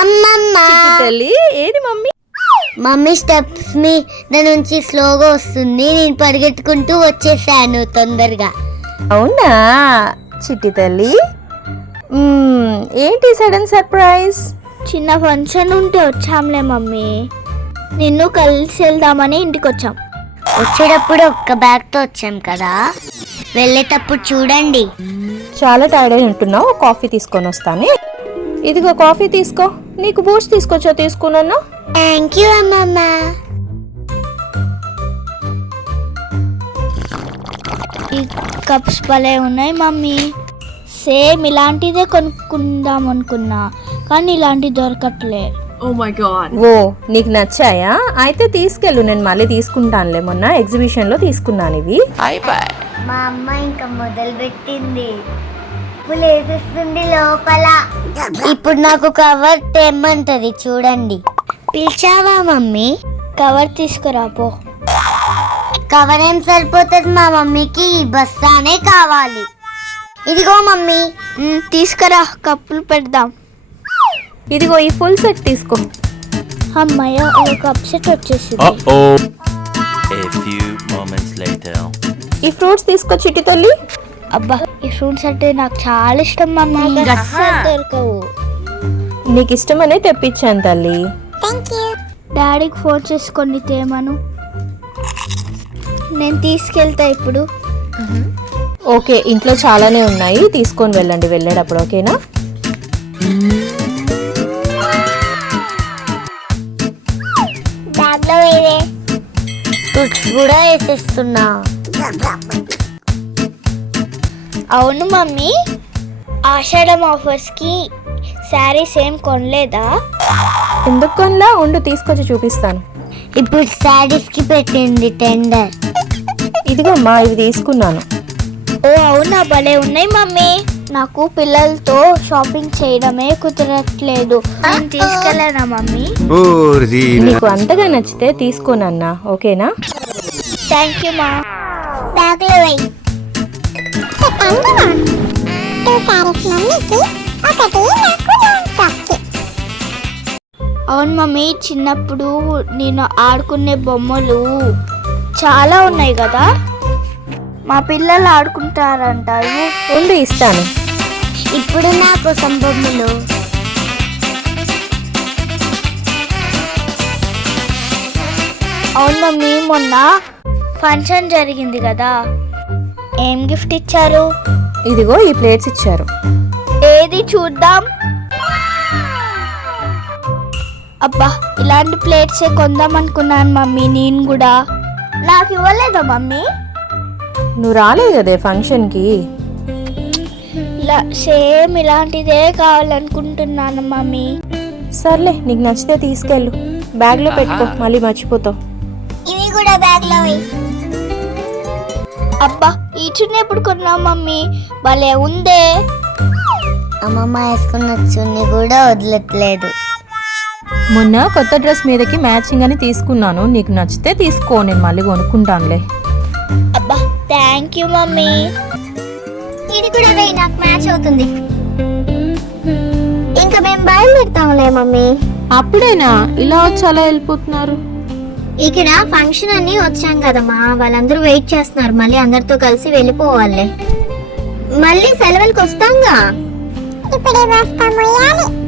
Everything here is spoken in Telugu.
అమ్మమ్మ. తల్లి ఏది మమ్మీ? మమ్మీ స్టెప్స్ మీద నుంచి స్లోగా వస్తుంది. నేను పరిగెత్తుకుంటూ వచ్చేసాను తొందరగా. అవునా? చిట్టి తల్లి మ్మ్, ఏంటి సడన్ సర్ప్రైజ్? చిన్న ఫంక్షన్ ఉంటే వచ్చాంలే మమ్మీ. నిన్ను కలిసి వెళ్దామని ఇంటికి వచ్చాం వచ్చేటప్పుడు ఒక్క బ్యాగ్తో వచ్చాం కదా. వెళ్ళేటప్పుడు చూడండి. చాలా టైర్డ్ అయి ఉంటున్నావు. కాఫీ తీసుకొని వస్తానే. ఇదిగో కాఫీ తీసుకో. నీకు బూస్ట్ తీసుకొచ్చా తీసుకున్నా థ్యాంక్ యూ అమ్మమ్మ. ఈ కప్స్ భలే ఉన్నాయి మమ్మీ. సేమ్ ఇలాంటిదే కొనుక్కుందాం అనుకున్నా కానీ ఇలాంటి దొరకట్లే. ఓ నీకు నచ్చాయా? అయితే తీసుకెళ్ళు నేను మళ్ళీ తీసుకుంటానులే మొన్న ఎగ్జిబిషన్లో తీసుకున్నాను ఇవి. మా అమ్మ ఇంకా మొదలు పెట్టింది వేసేస్తుంది లోపల. ఇప్పుడు నాకు కవర్ తెమ్మంటది చూడండి. పిలిచావా మమ్మీ? కవర్ తీసుకురా పో. కవర్ ఏం సరిపోతుంది మా మమ్మీకి? ఈ బస్తానే కావాలి. ఇదిగో మమ్మీ తీసుకురా కప్పులు పెడదాం. ఇదిగో ఈ ఫుల్ సెట్ తీసుకో. అమ్మయ్య ఒక కప్ సెట్ వచ్చేసింది. ఈ ఫ్రూట్స్ తీసుకో చిట్టి తల్లి. అబ్బా ఈ ఫ్రూట్స్ అంటే నాకు చాలా ఇష్టం మమ్మీ. అస్సలు దొరకవు. నీకు ఇష్టమనే తెప్పించాను తల్లి. డాడీకి ఫోన్ చేసుకొని తేమను. నేను తీసుకెళ్తా ఇప్పుడు. ఓకే ఇంట్లో చాలానే ఉన్నాయి. తీసుకొని వెళ్ళండి వెళ్ళేటప్పుడు ఓకేనా? బ్యాగ్లో వేరే ఫ్రూట్స్ కూడా వేసేస్తున్నా. అవును మమ్మీ. ఆషాఢం ఆఫర్స్కి శారీస్ ఏం కొనలేదా? ఎందుకు కొనలా? ఉండు తీసుకొచ్చి చూపిస్తాను. ఇప్పుడు శారీస్కి పెట్టింది టెండర్. ఇదిగోమ్మా ఇవి తీసుకున్నాను. ఓ అవునా? భలే ఉన్నాయి మమ్మీ. నాకు పిల్లలతో షాపింగ్ చేయడమే కుదరట్లేదు. నేను తీసుకెళ్ళానా మమ్మీ? నీకు అంతగా నచ్చితే తీసుకోనన్నా ఓకేనా? థ్యాంక్ యూ మా. బ్యాగ్లో వేయి అవును మమ్మీ చిన్నప్పుడు నేను ఆడుకునే బొమ్మలు చాలా ఉన్నాయి కదా? మా పిల్లలు ఆడుకుంటారంటారు ఉండు ఇస్తాను. ఇప్పుడు నా కోసం బొమ్మలు. అవును మమ్మీ మొన్న ఫంక్షన్ జరిగింది కదా? ఏం గిఫ్ట్ ఇచ్చారు? ఇదిగో ఈ ప్లేట్స్ ఇచ్చారు. ఏది చూద్దాం? అబ్బా ఇలాంటి ప్లేట్సే కొందాం అనుకున్నాను మమ్మీ నేను కూడా. నాకు ఇవ్వలేదా మమ్మీ? నువ్వు రాలేదు కదే ఫంక్షన్కి? ఇలా సేమ్ ఇలాంటిదే కావాలనుకుంటున్నాను మమ్మీ. సర్లే నీకు నచ్చితే తీసుకెళ్ళు. బ్యాగ్లో పెట్టుకో మళ్ళీ మర్చిపోతావు. ఇవి కూడా బ్యాగ్లో వేయి అబ్బా ఈ చున్నీ ఎప్పుడు కొన్నావు మమ్మీ? భలే ఉందే. అమ్మమ్మ వేసుకున్న చున్ని కూడా వదలట్లేదు. మొన్న కొత్త డ్రెస్ మీదకి మ్యాచింగ్ అని తీసుకున్నాను. నీకు నచ్చితే తీసుకో నేను మళ్ళీ కొనుక్కుంటానులే. అబ్బా థ్యాంక్ యూ మమ్మీ. ఇది కూడా నాకు మ్యాచ్ అవుతుంది. ఇంకా మేము బయలుదేరుతాంలే మమ్మీ. అప్పుడేనా? ఇలా వచ్చి అలా వెళ్ళిపోతున్నారు? ఇక్కడ ఫంక్షన్ అన్ని వచ్చాం కదమ్మా. వాళ్ళందరూ వెయిట్ చేస్తున్నారు. మళ్ళీ అందరితో కలిసి వెళ్ళిపోవాలి. మళ్ళీ సెలవులకు వస్తాంగా? ఇప్పుడే వస్తాము